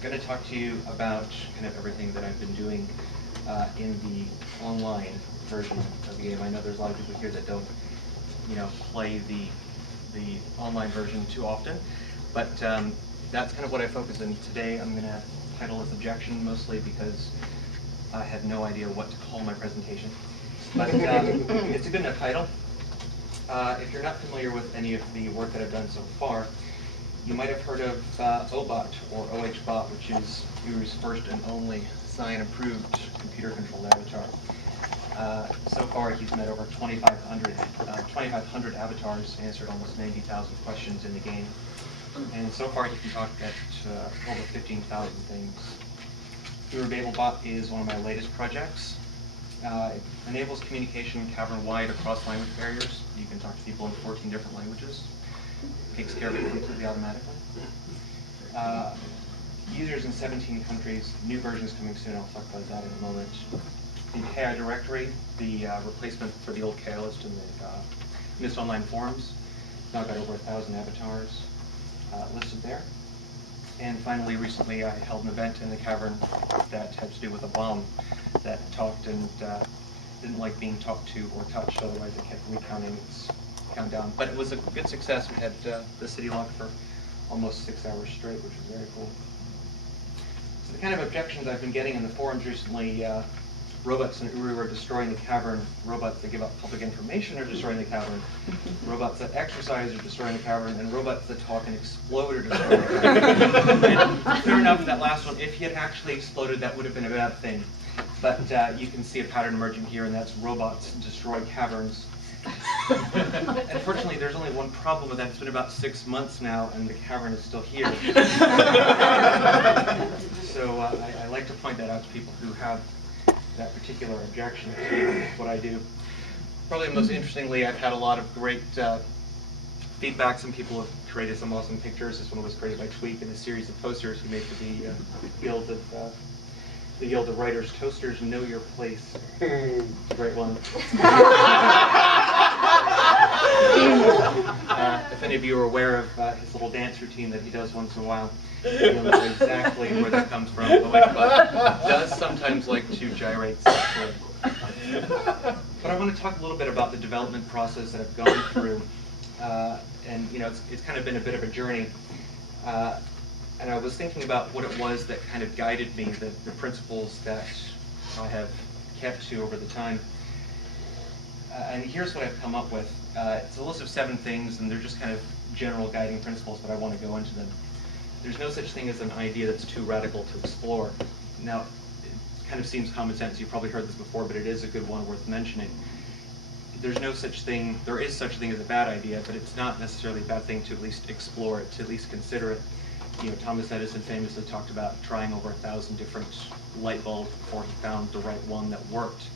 going to talk to you about kind of everything that I've been doing in the online version of the game. I know there's a lot of people here that don't, play the online version too often, but that's kind of what I focus on today. I'm going to title this Objection mostly because I had no idea what to call my presentation, but it's a good enough title. If you're not familiar with any of the work that I've done so far, you might have heard of OHBot, or OHBot, which is Uru's first and only Cyan-approved computer-controlled avatar. So far, he's met over 2,500 avatars, answered almost 90,000 questions in the game, and so far he can talk at over 15,000 things. OHBject is one of my latest projects. It enables communication cavern-wide across language barriers. You can talk to people in 14 different languages. Takes care of it completely automatically. Users in 17 countries. New versions coming soon. I'll talk about that in a moment. The KI directory, the replacement for the old KI list in the MIST online forums. Now got over 1,000 avatars listed there. And finally, recently I held an event in the cavern that had to do with a bomb that talked and didn't like being talked to or touched, otherwise it kept recounting its countdown. But it was a good success. We had the city locked for almost 6 hours straight, which was very cool. So the kind of objections I've been getting in the forums recently, robots in Uru are destroying the cavern, robots that give out public information are destroying the cavern, robots that exercise are destroying the cavern, and robots that talk and explode are destroying the cavern. And fair enough, that last one, if he had actually exploded, that would have been a bad thing. But you can see a pattern emerging here, and that's robots destroy caverns. Unfortunately, there's only one problem with that. It's been about 6 months now, and the cavern is still here. So I like to point that out to people who have that particular objection to what I do. Probably most interestingly, I've had a lot of great feedback. Some people have created some awesome pictures. This one was created by Tweak, and a series of posters he made for the Guild of Writers. Toasters, know your place. It's a great one. If any of you are aware of his little dance routine that he does once in a while, you'll know exactly where that comes from. OHB does sometimes like to gyrate sexually. But I want to talk a little bit about the development process that I've gone through. And it's kind of been a bit of a journey. And I was thinking about what it was that kind of guided me, the principles that I have kept to over the time. And here's what I've come up with. It's a list of 7 things, and they're just kind of general guiding principles, but I want to go into them. There's no such thing as an idea that's too radical to explore. Now, it kind of seems common sense. You've probably heard this before, but it is a good one worth mentioning. There is such thing as a bad idea, but it's not necessarily a bad thing to at least explore it, to at least consider it. Thomas Edison famously talked about trying over 1,000 different light bulbs before he found the right one that worked.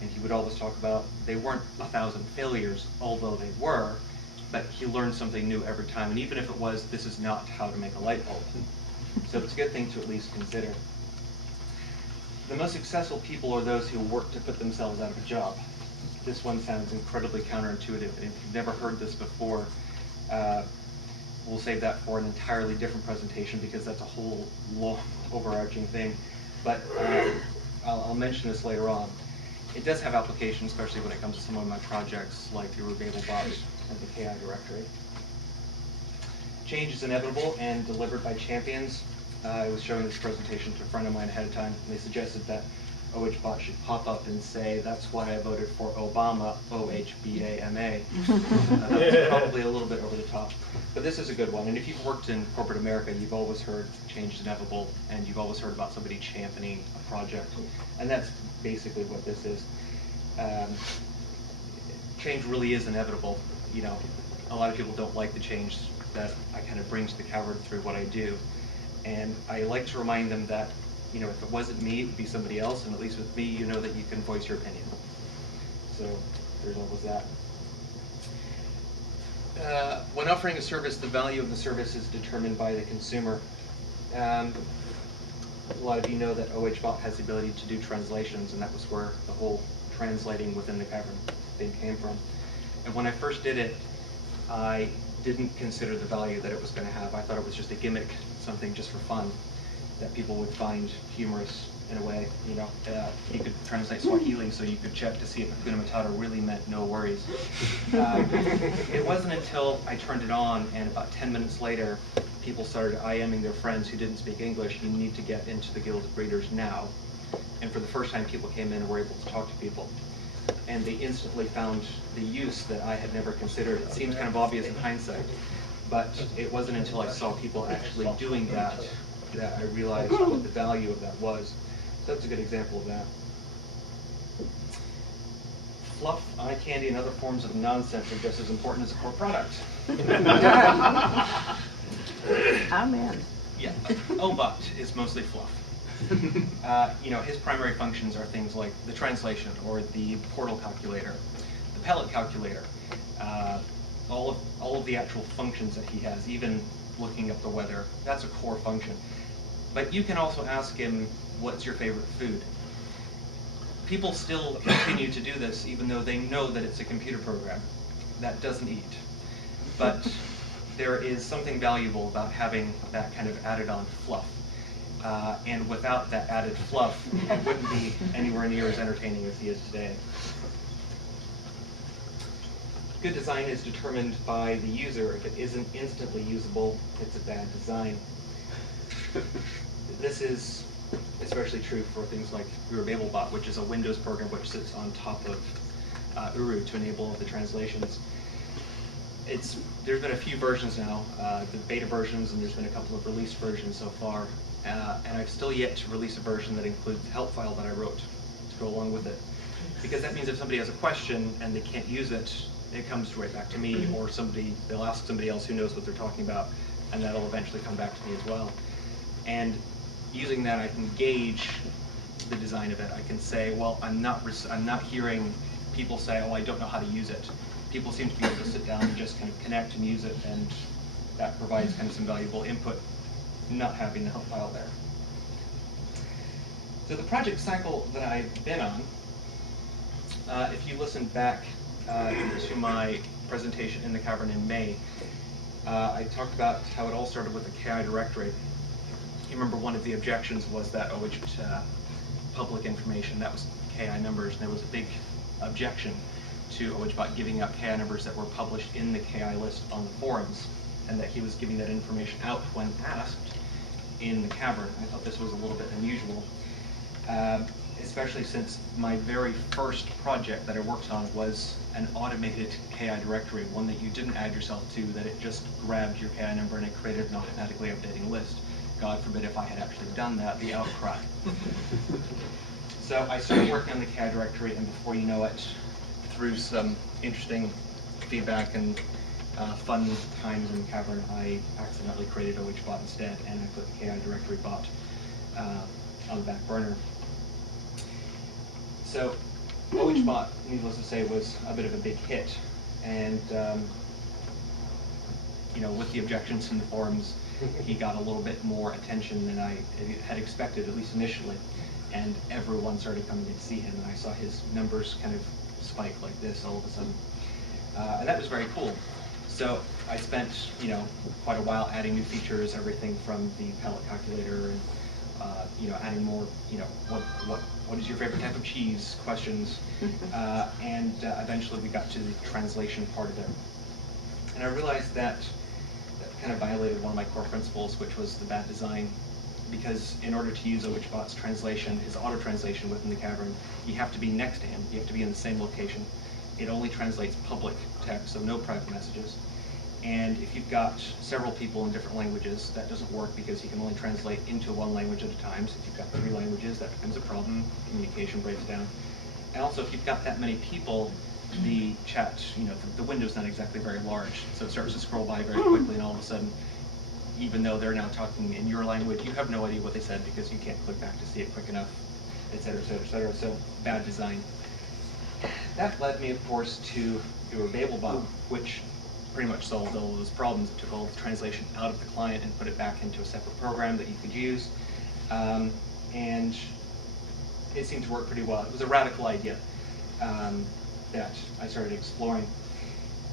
And he would always talk about they weren't 1,000 failures, although they were, but he learned something new every time. And even if it was, this is not how to make a light bulb. So it's a good thing to at least consider. The most successful people are those who work to put themselves out of a job. This one sounds incredibly counterintuitive, and if you've never heard this before, we'll save that for an entirely different presentation because that's a whole long, overarching thing. But I'll mention this later on. It does have applications, especially when it comes to some of my projects like the OHBject and the KI directory. Change is inevitable and delivered by champions. I was showing this presentation to a friend of mine ahead of time, and they suggested that OHBot should pop up and say, that's why I voted for Obama, OHBAMA. That's probably a little bit over the top. But this is a good one. And if you've worked in corporate America, you've always heard change is inevitable, and you've always heard about somebody championing a project. And that's basically what this is. Change really is inevitable. A lot of people don't like the change that I kind of bring to the cavern through what I do. And I like to remind them that if it wasn't me, it would be somebody else, and at least with me, you know that you can voice your opinion. So there's always that. When offering a service, the value of the service is determined by the consumer. A lot of you know that OHBot has the ability to do translations, and that was where the whole translating within the cavern thing came from. And when I first did it, I didn't consider the value that it was going to have. I thought it was just a gimmick, something just for fun. that people would find humorous in a way. You know, you could translate Swahili so you could check to see if Hakuna Matata really meant no worries. It wasn't until I turned it on and about 10 minutes later, people started IMing their friends who didn't speak English, you need to get into the Guild of Breeders now. And for the first time, people came in and were able to talk to people. And they instantly found the use that I had never considered. It seems kind of obvious in hindsight, but it wasn't until I saw people actually doing that that I realized what the value of that was. So that's a good example of that. Fluff, eye candy, and other forms of nonsense are just as important as a core product. Amen. Yeah, OHB is mostly fluff. You know, his primary functions are things like the translation or the portal calculator, the pellet calculator, all of the actual functions that he has, even looking up the weather. That's a core function. But you can also ask him, what's your favorite food? People still continue to do this even though they know that it's a computer program that doesn't eat. But there is something valuable about having that kind of added on fluff. And without that added fluff, it wouldn't be anywhere near as entertaining as he is today. Good design is determined by the user. If it isn't instantly usable, it's a bad design. This is especially true for things like OHBjection, which is a Windows program which sits on top of Uru to enable the translations. There's been a few versions now, the beta versions, and there's been a couple of released versions so far. And I've still yet to release a version that includes the help file that I wrote to go along with it. Because that means if somebody has a question and they can't use it, it comes right back to me, or they'll ask somebody else who knows what they're talking about, and that'll eventually come back to me as well. And using that, I can gauge the design of it. I can say, well, I'm not hearing people say, oh, I don't know how to use it. People seem to be able to sit down and just kind of connect and use it, and that provides kind of some valuable input, not having the help file there. So the project cycle that I've been on, if you listen back to my presentation in the cavern in May, I talked about how it all started with the KI directory. You remember one of the objections was that OHB public information, that was KI numbers, and there was a big objection to OHB giving out KI numbers that were published in the KI list on the forums, and that he was giving that information out when asked in the cavern. I thought this was a little bit unusual, especially since my very first project that I worked on was an automated KI directory, one that you didn't add yourself to, that it just grabbed your KI number and it created an automatically updating list. God forbid if I had actually done that, the outcry. So I started working on the KI directory, and before you know it, through some interesting feedback and fun times in the cavern, I accidentally created OHBot instead, and I put the KI directory bot on the back burner. So OHBot, needless to say, was a bit of a big hit, and you know, with the objections in the forums, he got a little bit more attention than I had expected, at least initially, and everyone started coming in to see him, and I saw his numbers kind of spike like this all of a sudden, and that was very cool. So I spent, you know, quite a while adding new features, everything from the pellet calculator and you know, adding more, you know, what is your favorite type of cheese questions, and eventually we got to the translation part of it. And I realized that kind of violated one of my core principles, which was the bad design, because in order to use OHBot's translation, his auto-translation within the cavern, you have to be next to him, you have to be in the same location. It only translates public text, so no private messages. And if you've got several people in different languages, that doesn't work because he can only translate into one language at a time. So if you've got 3 languages, that becomes a problem, communication breaks down. And also if you've got that many people, the chat, you know, the window's not exactly very large, so it starts to scroll by very quickly, and all of a sudden, even though they're now talking in your language, you have no idea what they said because you can't click back to see it quick enough, etc., etc., etc. So bad design. That led me, of course, to OHBjection, which pretty much solved all of those problems. It took all the translation out of the client and put it back into a separate program that you could use, and it seemed to work pretty well. It was a radical idea that I started exploring,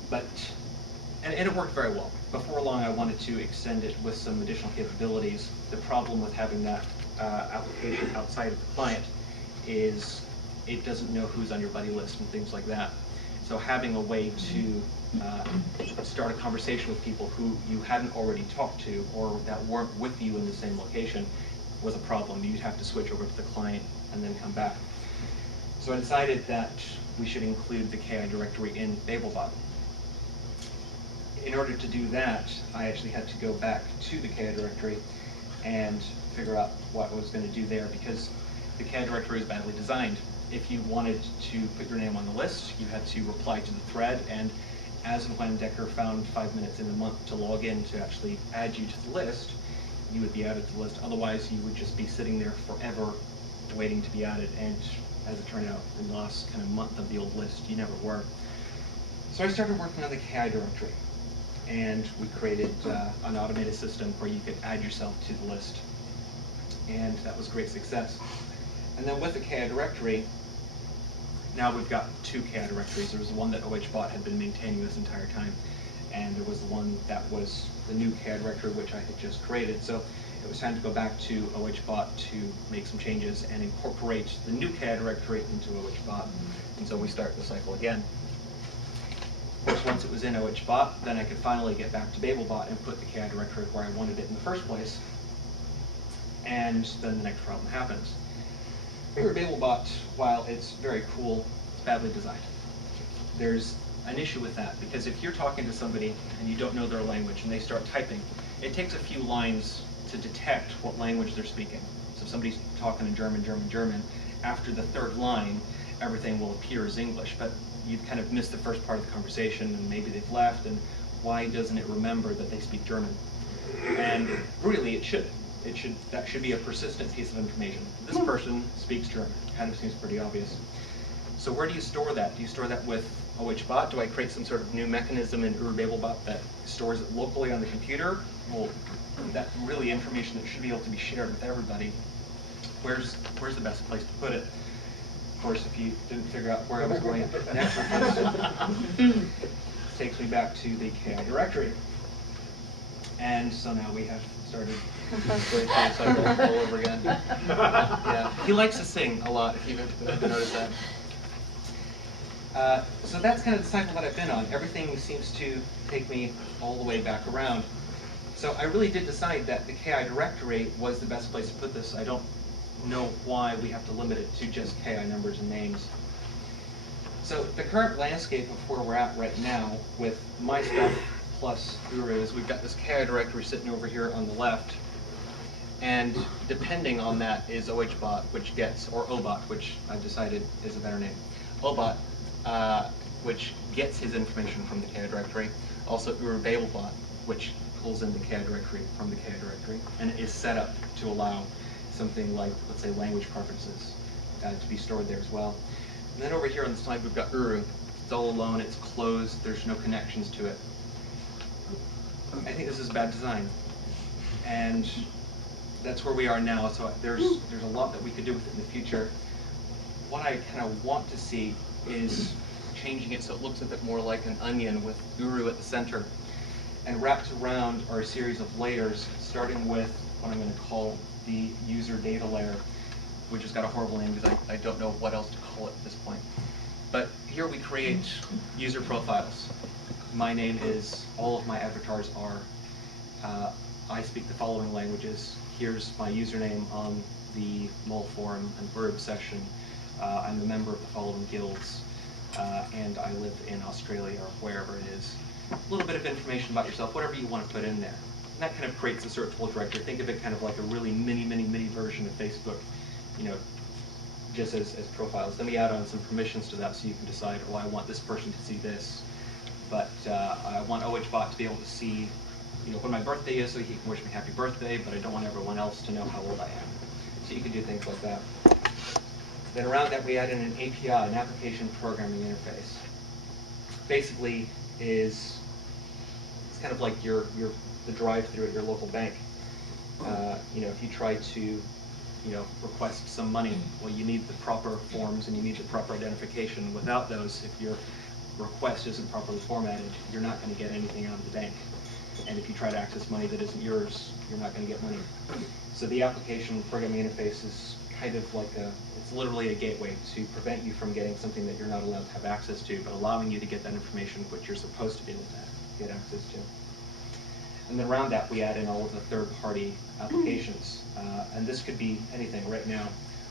but And it worked very well. Before long, I wanted to extend it with some additional capabilities. The problem with having that application outside of the client is it doesn't know who's on your buddy list and things like that. So having a way to start a conversation with people who you hadn't already talked to or that weren't with you in the same location was a problem. You'd have to switch over to the client and then come back. So I decided that we should include the KI directory in BabelBot. In order to do that, I actually had to go back to the KI directory and figure out what I was going to do there, because the KI directory is badly designed. If you wanted to put your name on the list, you had to reply to the thread, and as and when Decker found 5 minutes in the month to log in to actually add you to the list, you would be added to the list. Otherwise, you would just be sitting there forever waiting to be added, and as it turned out, in the last kind of month of the old list, you never were. So I started working on the KI directory, and we created an automated system where you could add yourself to the list, and that was a great success. And then with the KI directory, now we've got two KI directories. There was the one that OHBot had been maintaining this entire time, and there was the one that was the new KI directory, which I had just created. So it was time to go back to OHBot to make some changes and incorporate the new KI directory into OHBot. And so we start the cycle again. Of course, once it was in OHBot, then I could finally get back to BabelBot and put the KI directory where I wanted it in the first place. And then the next problem happens. BabelBot, while it's very cool, it's badly designed. There's an issue with that, because if you're talking to somebody and you don't know their language and they start typing, it takes a few lines to detect what language they're speaking. So if somebody's talking in German, after the third line, everything will appear as English, but you've kind of missed the first part of the conversation, and maybe they've left, and why doesn't it remember that they speak German? And really, it should. That should be a persistent piece of information. This person speaks German. Kind of seems pretty obvious. So where do you store that? Do you store that with OHBot? Do I create some sort of new mechanism in BabelBot that stores it locally on the computer? Well, that's really information that should be able to be shared with everybody. Where's the best place to put it? Of course, if you didn't figure out where I was going next with this, it takes me back to the KI directory. And so now we have started going through the cycle all over again. Yeah, he likes to sing a lot, if you've ever noticed that. So that's kind of the cycle that I've been on. Everything seems to take me all the way back around. So I really did decide that the KI directory was the best place to put this. I don't know why we have to limit it to just KI numbers and names. So the current landscape of where we're at right now with my stuff plus Guru's, we've got this KI directory sitting over here on the left, and depending on that is OHBot, which gets, or OBot, which I've decided is a better name. OBot, which gets his information from the KI directory. Also BabelBot, which pulls in the KI directory from the KI directory, and is set up to allow something like, let's say, language preferences to be stored there as well. And then over here on the slide, we've got Uru. It's all alone, it's closed, there's no connections to it. I think this is bad design, and that's where we are now. So there's a lot that we could do with it in the future. What I kind of want to see is changing it so it looks a bit more like an onion with Uru at the center, and wrapped around are a series of layers, starting with what I'm going to call the user data layer, which has got a horrible name because I don't know what else to call it at this point. But here we create user profiles. My name is, all of my avatars are, I speak the following languages. Here's my username on the mole forum and verb session. I'm a member of the following guilds, and I live in Australia or wherever it is. A little bit of information about yourself, whatever you want to put in there. And that kind of creates a searchable directory. Think of it kind of like a really mini version of Facebook, you know, just as profiles. Then we add on some permissions to that so you can decide, oh, I want this person to see this. But I want OHBot to be able to see, you know, when my birthday is so he can wish me happy birthday, but I don't want everyone else to know how old I am. So you can do things like that. Then around that we add in an API, an application programming interface. Basically it's kind of like the drive-through at your local bank. You know, if you try to, you know, request some money, well, you need the proper forms and you need the proper identification. Without those, if you're request isn't properly formatted, you're not going to get anything out of the bank. And if you try to access money that isn't yours, you're not going to get money. So the application programming interface is kind of like it's literally a gateway to prevent you from getting something that you're not allowed to have access to, but allowing you to get that information which you're supposed to be able to get access to. And then around that, we add in all of the third-party applications. And this could be anything. Right now,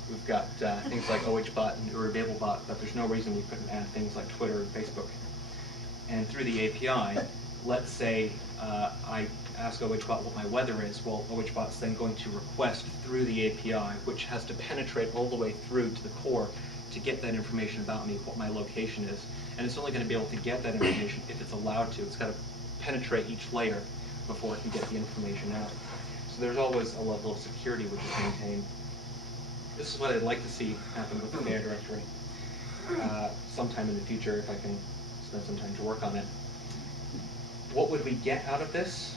we've got things like OHBot and OHBjection, but there's no reason we couldn't add things like Twitter and Facebook. And through the API, let's say I ask OHBot what my weather is. Well, OHBot's then going to request through the API, which has to penetrate all the way through to the core to get that information about me, what my location is. And it's only going to be able to get that information if it's allowed to. It's got to penetrate each layer before it can get the information out. So there's always a level of security which is maintained. This is what I'd like to see happen with the data directory sometime in the future if I can spend some time to work on it. What would we get out of this?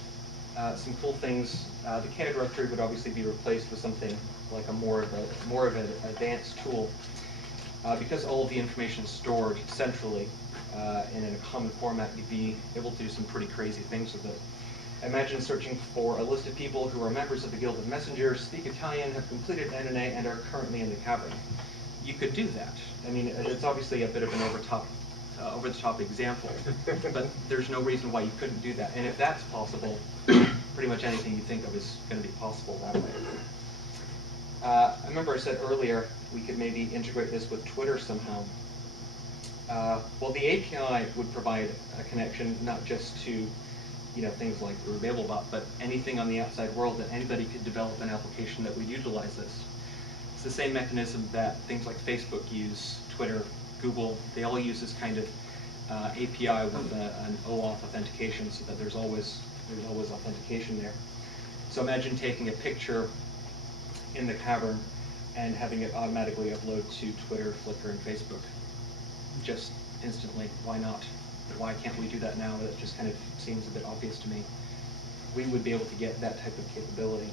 Some cool things. The data directory would obviously be replaced with something like a more of an advanced tool. Because all of the information is stored centrally and in a common format, you'd be able to do some pretty crazy things with it. Imagine searching for a list of people who are members of the Guild of Messengers, speak Italian, have completed NNA, and are currently in the cavern. You could do that. I mean, it's obviously a bit of an over-the-top example, but there's no reason why you couldn't do that. And if that's possible, pretty much anything you think of is going to be possible that way. I remember I said earlier we could maybe integrate this with Twitter somehow. Well, the API would provide a connection not just to things like OHBjection, but anything on the outside world that anybody could develop an application that would utilize this. It's the same mechanism that things like Facebook use, Twitter, Google, they all use this kind of API with an OAuth authentication so that there's always authentication there. So imagine taking a picture in the cavern and having it automatically upload to Twitter, Flickr, and Facebook. Just instantly. Why not? Why can't we do that now? That just kind of seems a bit obvious to me. We would be able to get that type of capability.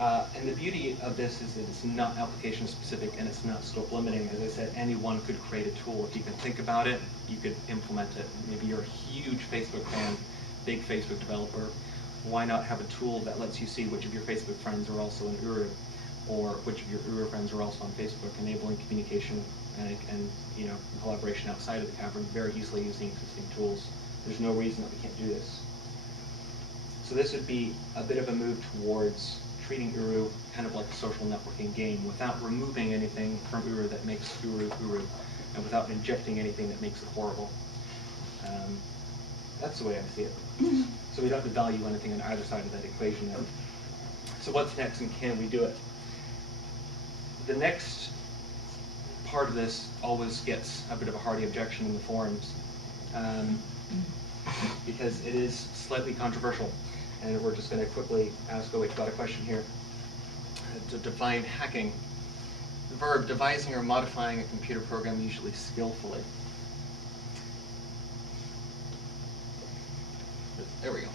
And the beauty of this is that it's not application specific and it's not scope limiting. As I said, anyone could create a tool. If you can think about it, you could implement it. Maybe you're a huge Facebook fan, big Facebook developer. Why not have a tool that lets you see which of your Facebook friends are also in Uru, or which of your Uru friends are also on Facebook, enabling communication and collaboration outside of the cavern very easily using existing tools. There's no reason that we can't do this. So this would be a bit of a move towards treating Uru kind of like a social networking game without removing anything from Uru that makes Uru Uru, and without injecting anything that makes it horrible. That's the way I see it. So we don't have to value anything on either side of that equation then. So what's next and can we do it? The next part of this always gets a bit of a hearty objection in the forums because it is slightly controversial. And we're just going to quickly ask OHBot a question here. To define hacking, the verb devising or modifying a computer program usually skillfully. There we go.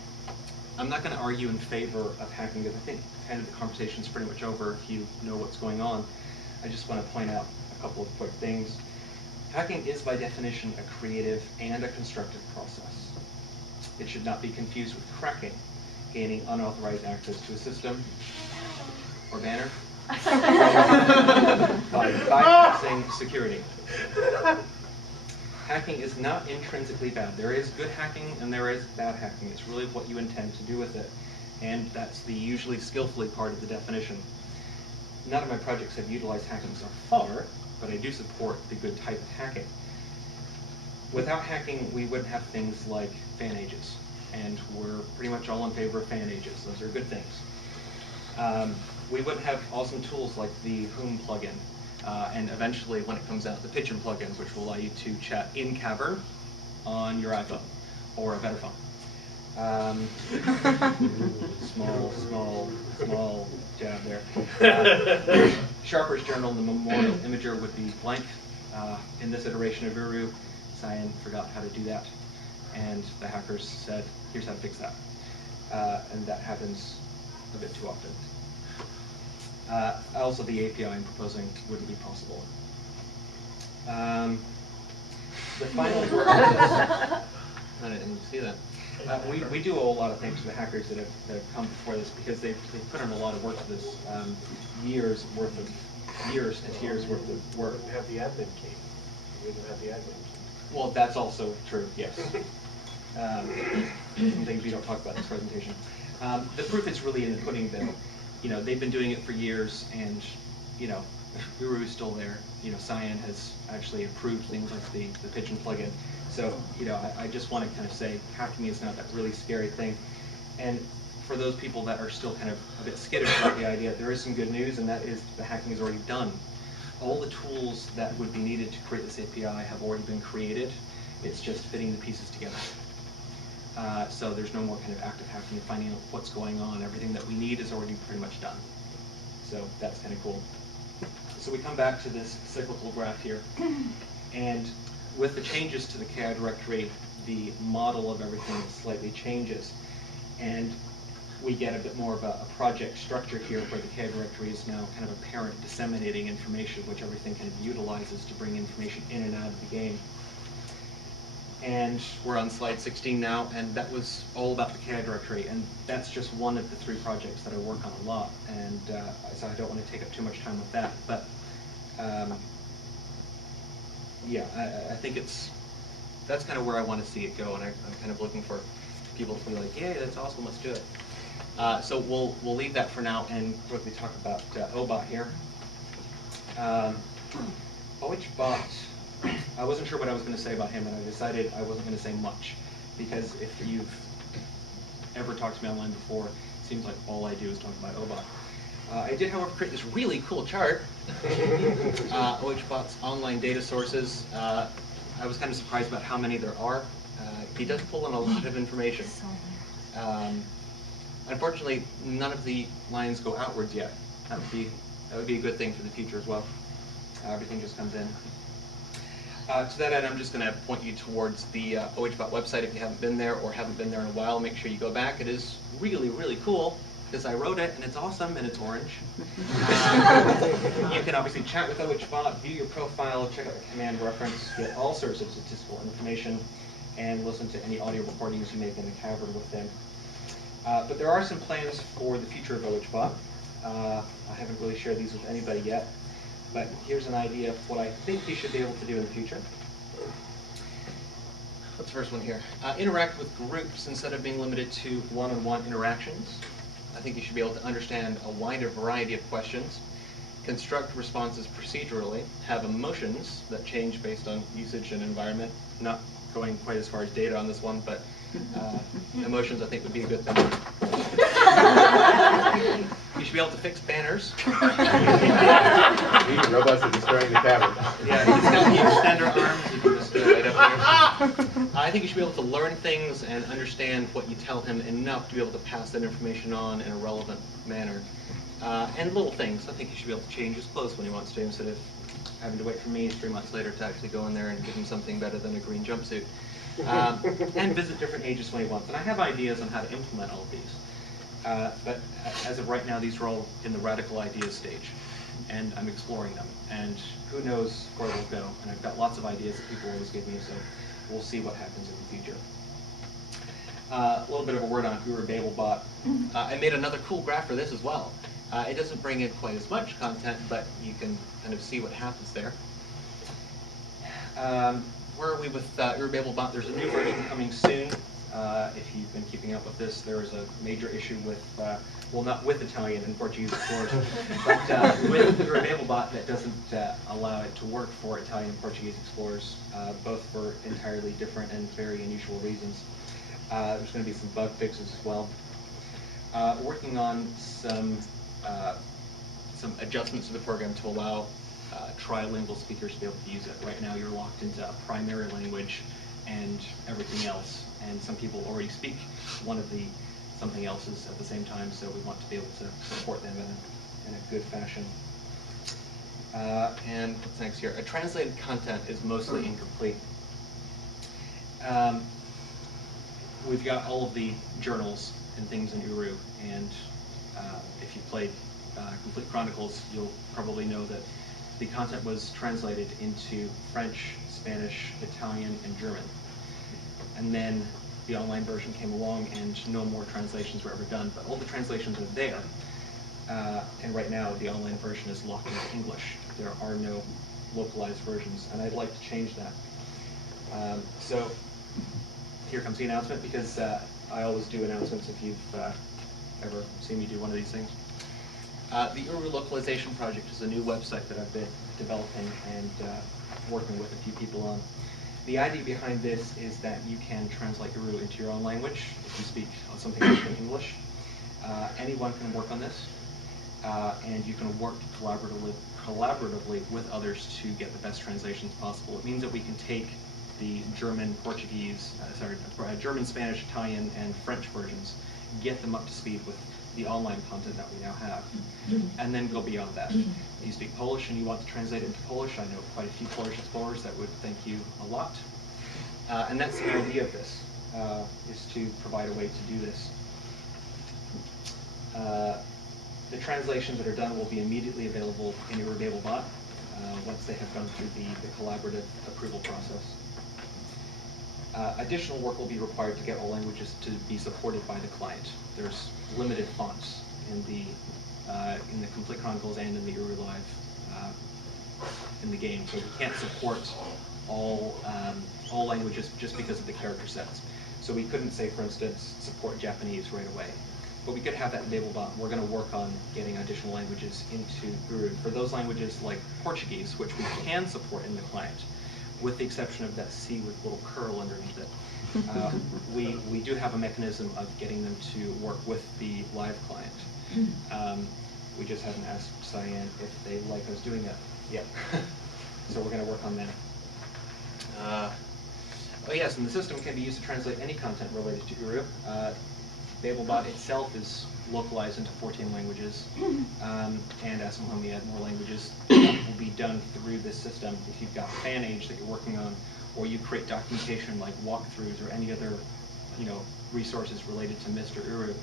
I'm not going to argue in favor of hacking because I think kind of the conversation is pretty much over if you know what's going on. I just want to point out a couple of quick things. Hacking is by definition a creative and a constructive process. It should not be confused with cracking, gaining unauthorized access to a system or banner by bypassing security. Hacking is not intrinsically bad. There is good hacking and there is bad hacking. It's really what you intend to do with it. And that's the usually skillfully part of the definition. None of my projects have utilized hacking so far, but I do support the good type of hacking. Without hacking, we wouldn't have things like fan ages. And we're pretty much all in favor of fan ages. Those are good things. We wouldn't have awesome tools like the Whom plugin. And eventually, when it comes out, the Pigeon plugins, which will allow you to chat in Cavern on your iPhone or a better phone. Small jab there. Sharper's Journal, the memorial imager would be blank. In this iteration of Uru, Cyan forgot how to do that. And the hackers said, here's how to fix that. And that happens a bit too often. Also, the API I'm proposing wouldn't be possible. The final word on this, I didn't even see that. We do owe a lot of thanks to the hackers that have come before this, because they've put in a lot of work to this, years and years worth of work. We have the admin key. We don't have the admin key. Well, that's also true, yes. Some things we don't talk about in this presentation. The proof is really in the pudding that, you know, they've been doing it for years, and, you know, Uru is still there. You know, Cyan has actually approved things like the Pigeon plugin. So, you know, I just want to kind of say hacking is not that really scary thing. And for those people that are still kind of a bit skittish about the idea, there is some good news, and that is the hacking is already done. All the tools that would be needed to create this API have already been created. It's just fitting the pieces together. So there's no more kind of active hacking and finding out what's going on. Everything that we need is already pretty much done. So that's kind of cool. So we come back to this cyclical graph here. And with the changes to the KI directory, the model of everything slightly changes. And we get a bit more of a project structure here, where the KI directory is now kind of a parent disseminating information, which everything kind of utilizes to bring information in and out of the game. And we're on slide 16 now, and that was all about the KI directory, and that's just one of the 3 projects that I work on a lot, and so I don't want to take up too much time with that, but yeah, I think that's kind of where I want to see it go, and I'm kind of looking for people to be like, yeah, that's awesome, let's do it. So we'll leave that for now and quickly talk about OHB here. OHB. I wasn't sure what I was going to say about him, and I decided I wasn't going to say much, because if you've ever talked to me online before, it seems like all I do is talk about OHB. I did, however, create this really cool chart, OHB's online data sources. I was kind of surprised about how many there are. He does pull in a lot of information. Unfortunately, none of the lines go outwards yet. That would be a good thing for the future as well. Everything just comes in. To that end, I'm just going to point you towards the OHB website if you haven't been there or haven't been there in a while. Make sure you go back. It is really, really cool, because I wrote it, and it's awesome, and it's orange. You can obviously chat with OHB, view your profile, check out the command reference, get all sorts of statistical information, and listen to any audio recordings you make in the cavern with them. But there are some plans for the future of OHB. I haven't really shared these with anybody yet. But here's an idea of what I think you should be able to do in the future. What's the first one here? Interact with groups instead of being limited to one-on-one interactions. I think you should be able to understand a wider variety of questions, construct responses procedurally, have emotions that change based on usage and environment. Not going quite as far as data on this one, but emotions I think would be a good thing. You should be able to fix banners. These robots are destroying the cavern. Yeah, you extend our arms, you can just go right up there. I think you should be able to learn things and understand what you tell him enough to be able to pass that information on in a relevant manner. And little things. I think you should be able to change his clothes when he wants to, instead of having to wait for me 3 months later to actually go in there and give him something better than a green jumpsuit. And visit different ages when he wants. And I have ideas on how to implement all of these. But as of right now, these are all in the radical ideas stage, and I'm exploring them. And who knows where they'll go. And I've got lots of ideas that people always give me, so we'll see what happens in the future. A little bit of a word on OHBjection. I made another cool graph for this as well. It doesn't bring in quite as much content, but you can kind of see what happens there. Where are we with OHBjection? There's a new version coming soon. If you've been keeping up with this, there is a major issue with, well, not with Italian and Portuguese, of course, but with OHBjection that doesn't allow it to work for Italian and Portuguese explorers, both for entirely different and very unusual reasons. There's going to be some bug fixes as well. Working on some adjustments to the program to allow trilingual speakers to be able to use it. Right now, you're locked into a primary language and everything else. And some people already speak one of the something else's at the same time, so we want to be able to support them in a good fashion. And what's next here? Translated content is mostly incomplete. We've got all of the journals and things in Uru, and if you played Complete Chronicles, you'll probably know that the content was translated into French, Spanish, Italian, and German. And then the online version came along and no more translations were ever done, but all the translations are there. And right now the online version is locked into English. There are no localized versions, and I'd like to change that. So here comes the announcement, because I always do announcements if you've ever seen me do one of these things. The Uru Localization Project is a new website that I've been developing and working with a few people on. The idea behind this is that you can translate Uru into your own language if you speak something other than English. Anyone can work on this, and you can work collaboratively with others to get the best translations possible. It means that we can take the German, Portuguese, German, Spanish, Italian, and French versions, get them up to speed with the online content that we now have, and then go beyond that. If you speak Polish and you want to translate it into Polish, I know quite a few Polish explorers that would thank you a lot. And that's the idea of this, is to provide a way to do this. The translations that are done will be immediately available in OHBjection once they have gone through the collaborative approval process. Additional work will be required to get all languages to be supported by the client. There's limited fonts in the Complete Chronicles and in the Uru Live in the game, so we can't support all languages just because of the character sets. So we couldn't say, for instance, support Japanese right away. But we could have that in Babelbot. We're going to work on getting additional languages into Uru. For those languages like Portuguese, which we can support in the client, with the exception of that C with little curl underneath it, we do have a mechanism of getting them to work with the live client. We just haven't asked Cyan if they like us doing that yet. So we're going to work on that. Oh yes, and the system can be used to translate any content related to Uru. Babelbot itself is localized into 14 languages, and as and when we add more languages, that will be done through this system. If you've got fan age that you're working on, or you create documentation like walkthroughs or any other, resources related to Mr. Uru,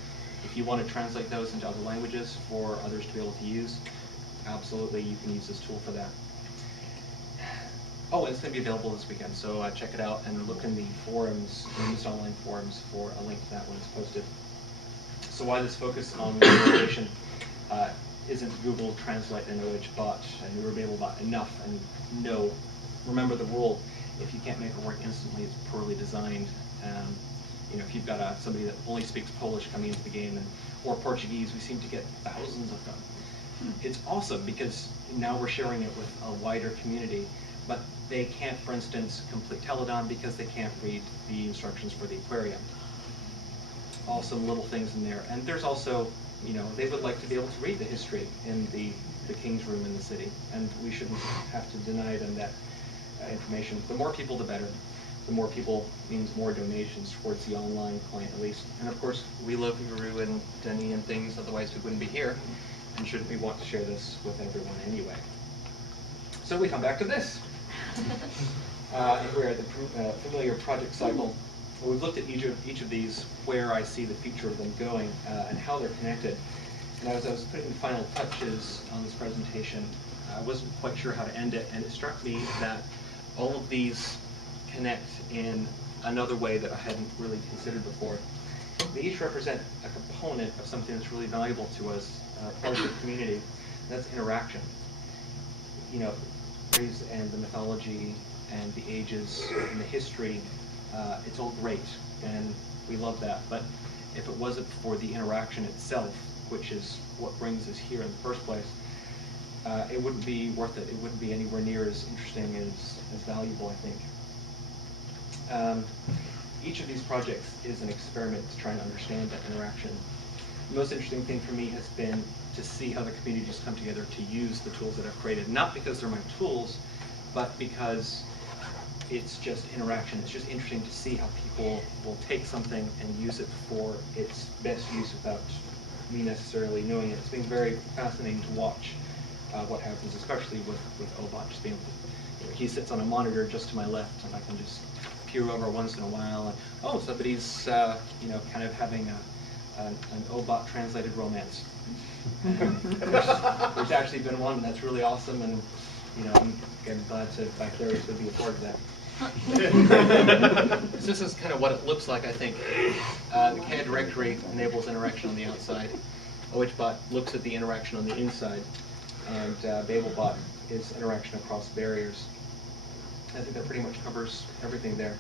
if you want to translate those into other languages for others to be able to use, absolutely you can use this tool for that. Oh, and it's going to be available this weekend, so check it out and look in the forums, in the online forums, for a link to that when it's posted. So why this focus on localization? Isn't Google Translate and OHBot and OHBjection enough? And no, remember the rule: if you can't make it work instantly, it's poorly designed. If you've got somebody that only speaks Polish coming into the game, or Portuguese, we seem to get thousands of them. It's awesome because now we're sharing it with a wider community, but they can't, for instance, complete Teledon because they can't read the instructions for the aquarium. Awesome little things in there. And there's also, they would like to be able to read the history in the King's Room in the city, and we shouldn't have to deny them that information. The more people, the better. The more people means more donations towards the online client, at least. And of course, we love Uru and Denny and things, otherwise we wouldn't be here. And shouldn't we want to share this with everyone anyway? So we come back to this. We're at the familiar project cycle. We've looked at each of these, where I see the future of them going, and how they're connected. And as I was putting the final touches on this presentation, I wasn't quite sure how to end it, and it struck me that all of these connect in another way that I hadn't really considered before. They each represent a component of something that's really valuable to us, part of the community, and that's interaction. And the mythology and the ages and the history, it's all great, and we love that. But if it wasn't for the interaction itself, which is what brings us here in the first place, it wouldn't be worth it. It wouldn't be anywhere near as interesting as valuable, I think. Each of these projects is an experiment to try and understand that interaction. The most interesting thing for me has been to see how the communities come together to use the tools that I've created, not because they're my tools, but because it's just interaction. It's just interesting to see how people will take something and use it for its best use without me necessarily knowing it. It's been very fascinating to watch what happens, especially with OHBot. Just being able to, he sits on a monitor just to my left, and I can just peer over once in a while, and oh, somebody's kind of having an OHBot translated romance. There's actually been one that's really awesome, and I'm again glad to vicariously be a part of that. So this is kind of what it looks like, I think. The CAD directory enables interaction on the outside. OHBot looks at the interaction on the inside, and BabelBot is interaction across barriers. I think that pretty much covers everything there.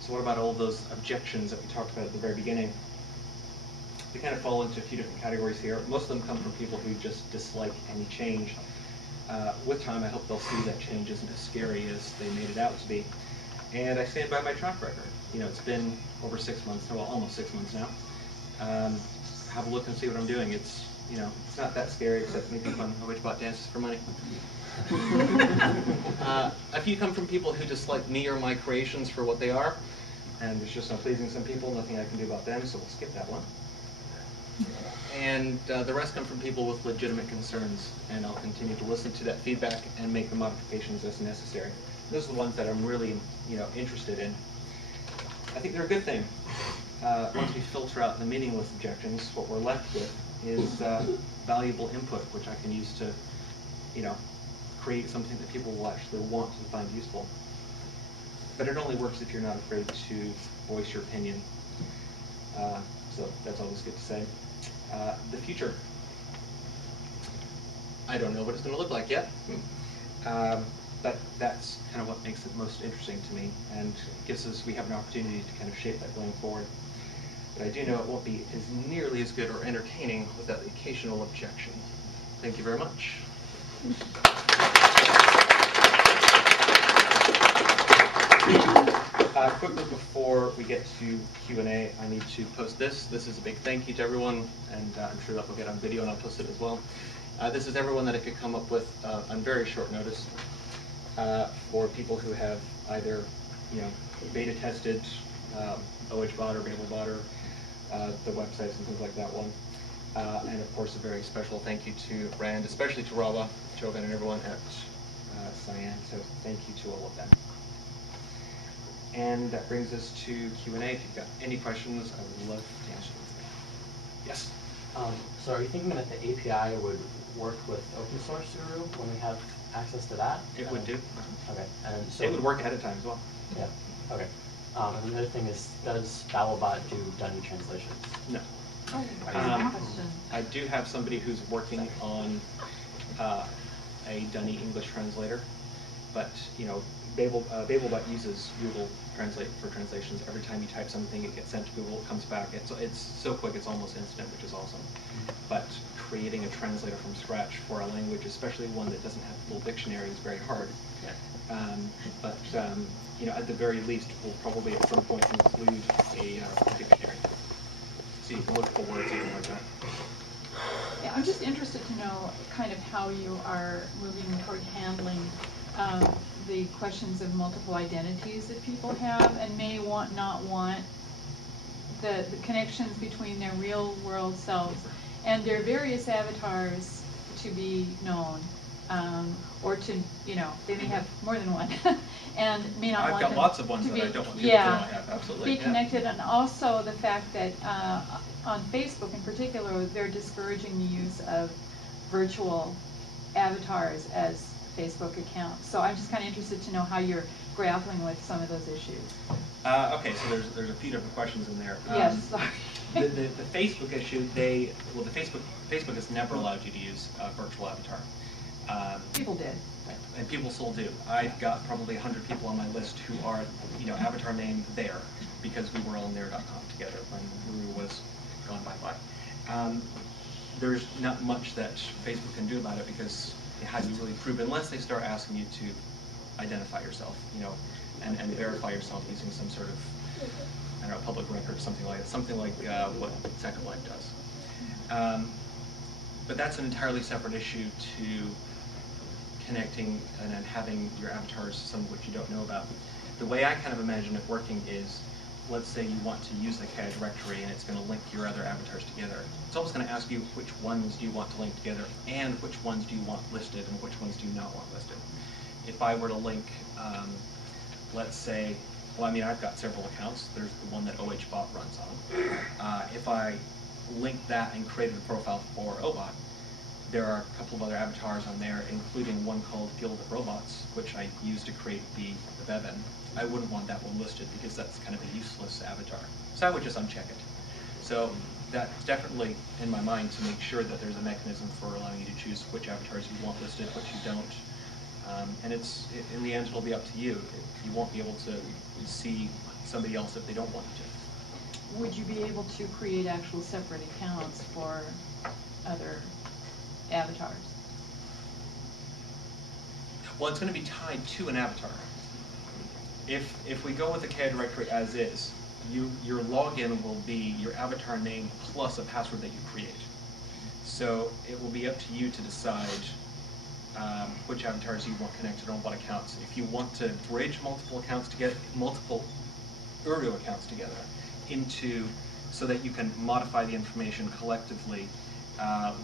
So what about all those objections that we talked about at the very beginning? They kind of fall into a few different categories here. Most of them come from people who just dislike any change. With time, I hope they'll see that change isn't as scary as they made it out to be. And I stand by my track record. It's been over 6 months, well, almost 6 months now. Have a look and see what I'm doing. It's not that scary, except maybe fun OHBot dances for money. A few come from people who dislike me or my creations for what they are, and there's just no pleasing some people, nothing I can do about them, so we'll skip that one. And the rest come from people with legitimate concerns, and I'll continue to listen to that feedback and make the modifications as necessary. Those are the ones that I'm really, interested in. I think they're a good thing. Once we filter out the meaningless objections, what we're left with is valuable input, which I can use to, create something that people will actually want to find useful. But it only works if you're not afraid to voice your opinion. So that's always good to say. The future. I don't know what it's going to look like yet. But that's kind of what makes it most interesting to me, and we have an opportunity to kind of shape that going forward. But I do know it won't be as nearly as good or entertaining without the occasional objection. Thank you very much. Quickly before we get to Q&A, I need to post this. This is a big thank you to everyone, and I'm sure that will get on video, and I'll post it as well. This is everyone that I could come up with on very short notice for people who have either, beta tested OHBot or BabelBot or the websites and things like that one. And of course, a very special thank you to Rand, especially to Rava, Chauvin, and everyone at Cyan. So thank you to all of them. And that brings us to Q&A. If you've got any questions, I would love to answer them. Yes? So are you thinking that the API would work with open source Guru when we have access to that? It would do. Okay. And so it would work ahead of time as well. Yeah. Okay. And the other thing is, does BabelBot do Dunny translations? No. I do have somebody who's working on a Dunny English translator, but BabelBot uses Google Translate for translations. Every time you type something, it gets sent to Google, it comes back. It's so quick, it's almost instant, which is awesome. But creating a translator from scratch for a language, especially one that doesn't have a full dictionary, is very hard. Yeah. At the very least, we'll probably at some point include a dictionary, so you can look for words even like that. Yeah, I'm just interested to know kind of how you are moving toward handling the questions of multiple identities that people have and may not want the connections between their real world selves and their various avatars to be known, or to, they may have more than one and may not want them I've got lots of ones that I don't want people to know I have, absolutely. Be connected, and also the fact that on Facebook in particular, they're discouraging the use of virtual avatars as Facebook accounts. So I'm just kind of interested to know how you're grappling with some of those issues. Okay, so there's a few different questions in there. Yes, sorry. The Facebook issue, Facebook has never allowed you to use a virtual avatar. People did. And people still do. I've got probably 100 people on my list who are, avatar name there, because we were all in there.com together when Guru was gone bye-bye. There's not much that Facebook can do about it, because how do you really prove, unless they start asking you to identify yourself, and verify yourself using some sort of, I don't know, public record, something like what Second Life does. But that's an entirely separate issue to connecting and then having your avatars, some of which you don't know about. The way I kind of imagine it working is, let's say you want to use the CAD directory and it's going to link your other avatars together. It's always going to ask you which ones do you want to link together and which ones do you want listed and which ones do you not want listed. If I were to link, let's say, well, I've got several accounts. There's the one that OHBot runs on. If I link that and created a profile for OBot, There are a couple of other avatars on there, including one called Guild of Robots, which I used to create the Bevan. I wouldn't want that one listed because that's kind of a useless avatar. So I would just uncheck it. So that's definitely in my mind to make sure that there's a mechanism for allowing you to choose which avatars you want listed, which you don't. And in the end, it'll be up to you. You won't be able to see somebody else if they don't want you to. Would you be able to create actual separate accounts for other avatars? Well, it's going to be tied to an avatar. If we go with the CAD directory as is, your login will be your avatar name plus a password that you create. So it will be up to you to decide which avatars you want connected on what accounts. If you want to bridge multiple accounts together, multiple Uru accounts together into, so that you can modify the information collectively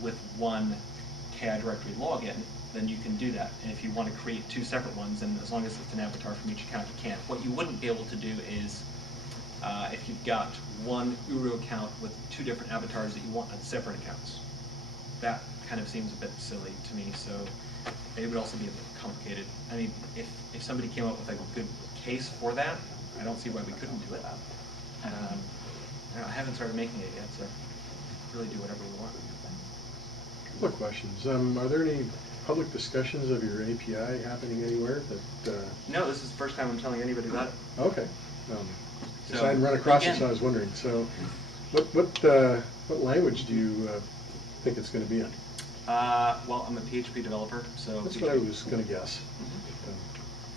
with one CAD directory login, then you can do that. And if you want to create two separate ones, and as long as it's an avatar from each account, you can. What you wouldn't be able to do is, if you've got one Uru account with two different avatars that you want on separate accounts. That kind of seems a bit silly to me, so it would also be a bit complicated. I mean, if somebody came up with a good case for that, I don't see why we couldn't do it. I haven't started making it yet, so really do whatever we want. Couple of questions. Are there any public discussions of your API happening anywhere that? No, this is the first time I'm telling anybody about it. Okay. So, I hadn't run across it, again, so I was wondering. So, what language do you think it's going to be in? Well, I'm a PHP developer, so That's PHP. what I was going to guess.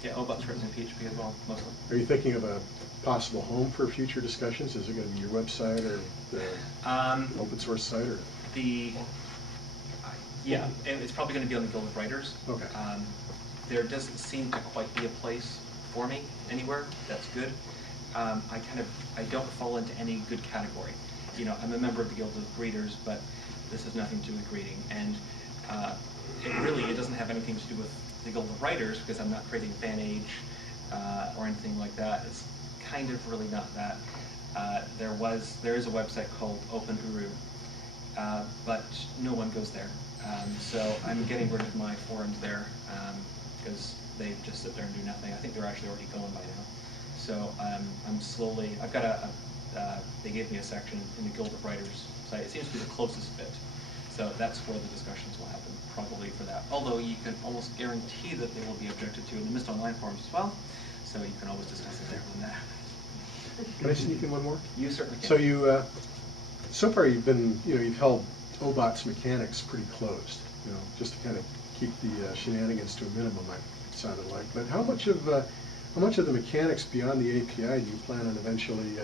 Yeah, OHB's written in PHP as well, mostly. Are you thinking of a possible home for future discussions? Is it going to be your website or the open source site? Or? Yeah, it's probably going to be on the Guild of Writers. Okay. There doesn't seem to quite be a place for me anywhere. That's good. I don't fall into any good category. You know, I'm a member of the Guild of Readers, but this has nothing to do with reading. And it doesn't have anything to do with the Guild of Writers, because I'm not creating fan age or anything like that. It's kind of really not that. There is a website called Open Uru, but no one goes there. So I'm getting rid of my forums there because they just sit there and do nothing. I think they're actually already going by now. So I'm slowly, they gave me a section in the Guild of Writers site. It seems to be the closest fit. So that's where the discussions will happen, probably for that. Although you can almost guarantee that they will be objected to in the Mist Online forums as well. So you can always discuss it there when that happens. Can I sneak in one more? You certainly can. So you, so far you've been, you've held OHB's mechanics pretty closed, just to kind of keep the shenanigans to a minimum, it sounded like. But how much of the mechanics beyond the API do you plan on eventually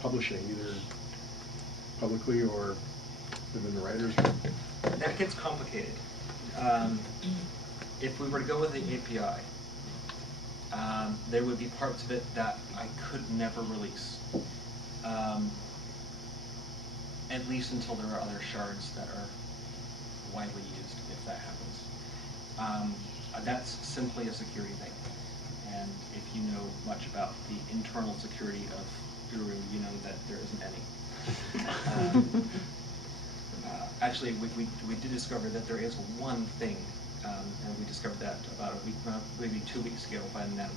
publishing, either publicly or within the writers? That gets complicated. If we were to go with the API, there would be parts of it that I could never release. At least until there are other shards that are widely used, if that happens. That's simply a security thing. And if you know much about the internal security of Uru, you know that there isn't any. Actually, we did discover that there is one thing, and we discovered that about a week, maybe 2 weeks ago, when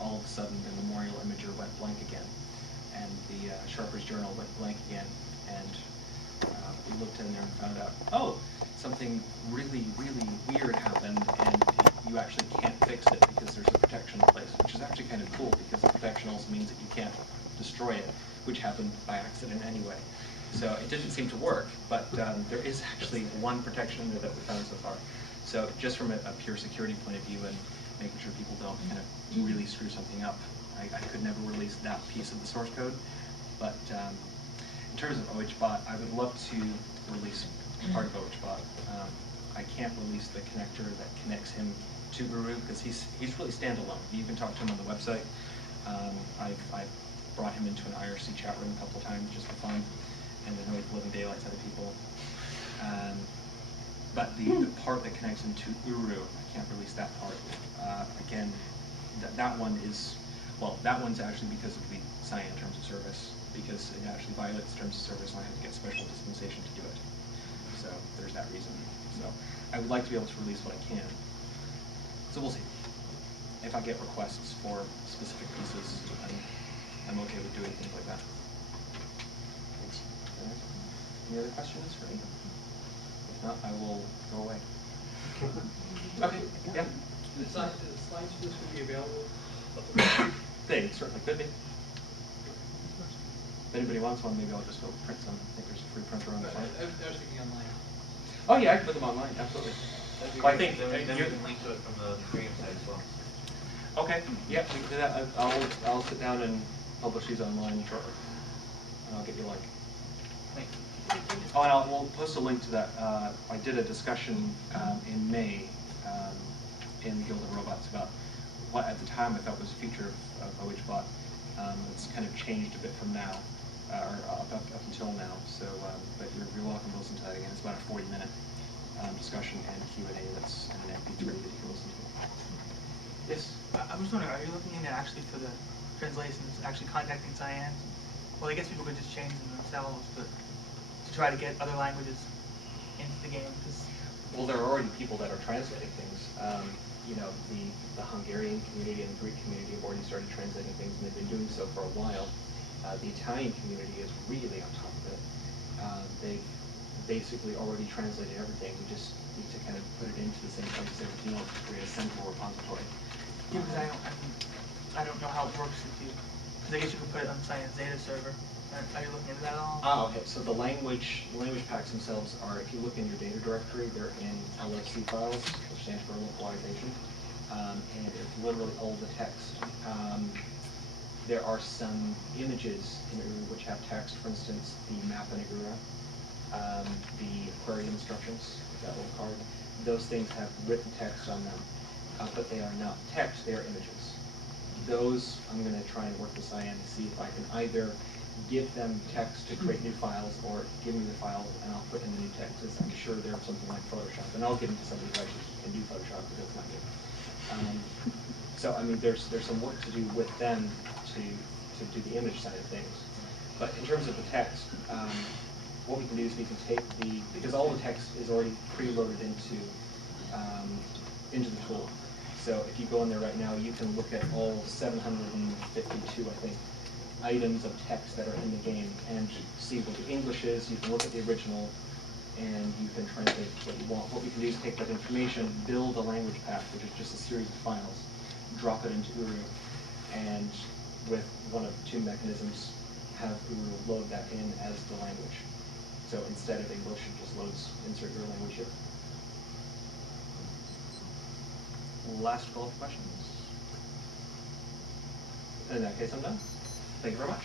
all of a sudden the memorial imager went blank again, and the Sharper's Journal went blank again, and we looked in there and found out, oh, something really, really weird happened, and you actually can't fix it because there's a protection in place, which is actually kind of cool, because the protection also means that you can't destroy it, which happened by accident anyway. So it didn't seem to work, but there is actually one protection in there that we found so far. So just from a pure security point of view and making sure people don't kind of really screw something up, I could never release that piece of the source code. But in terms of OHBot, I would love to release part of OHBot. I can't release the connector that connects him to Uru because he's really standalone. You can talk to him on the website. I've brought him into an IRC chat room a couple of times just for fun, and annoyed the living daylights out of people. But the part that connects him to Uru, I can't release that part. Again, that one is, well, that one's actually because of the sign in terms of service, because it actually violates terms of service, and I have to get special dispensation to do it. So there's that. that reason. So I would like to be able to release what I can. So we'll see. If I get requests for specific pieces, I'm okay with doing things like that. Thanks. Any other questions for me? If not, I will go away. Okay, yeah. The slides for this would be available? They certainly could be. If anybody wants one, maybe I'll just go print some. I think there's a free printer on the site. I was thinking online. Oh yeah, I can put them online, absolutely. Well, I think then we you- can link to it from the Mysterium site as well. Okay, yeah, we can do that. I'll sit down and publish these online shortly. And I'll get you a link. Thank you. Oh, and we'll post a link to that. I did a discussion in May in the Guild of Robots about what at the time I thought was the future of OHBot. It's kind of changed a bit from now, or up until now. So, but you're welcome to listen to that again. It's about a 40-minute discussion and Q&A that's an MP3 that you can listen to. Yes? I was wondering, are you looking into actually for the translations, actually contacting Cyan? Well, I guess people could just change them themselves, but to try to get other languages into the game, because... Well, there are already people that are translating things. You know, the Hungarian community and the Greek community have already started translating things, and they've been doing so for a while. The Italian community is really on top of it. They've basically already translated everything. We just need to kind of put it into the same place as everything else to create a central repository. Yeah, because I don't know how it works if you... Because I guess you could put it on Cyan's Zeta server. Are you looking into that at all? Ah, okay. So the language packs themselves are, if you look in your data directory, they're in LFC files, which stands for localization, and it's literally all the text. There are some images in Uru which have text. For instance, the map in Uru, the aquarium instructions, that little card. Those things have written text on them, but they are not text; they are images. Those I'm going to try and work with Cyan to see if I can either give them text to create new files, or give me the files and I'll put in the new text. I'm sure they're something like Photoshop, and I'll give them to somebody who actually can do Photoshop, because that's not good. So I mean, there's some work to do with them to do the image side of things. But in terms of the text, what we can do is we can take because all the text is already preloaded into the tool. So if you go in there right now, you can look at all 752, I think, items of text that are in the game and see what the English is. You can look at the original and you can translate what you want. What we can do is take that information, build a language pack, which is just a series of files, drop it into Uru, and with one of two mechanisms, have Uru load that in as the language. So instead of English, it just loads, insert your language here. Last call for questions. In that case, I'm done. Thank you very much.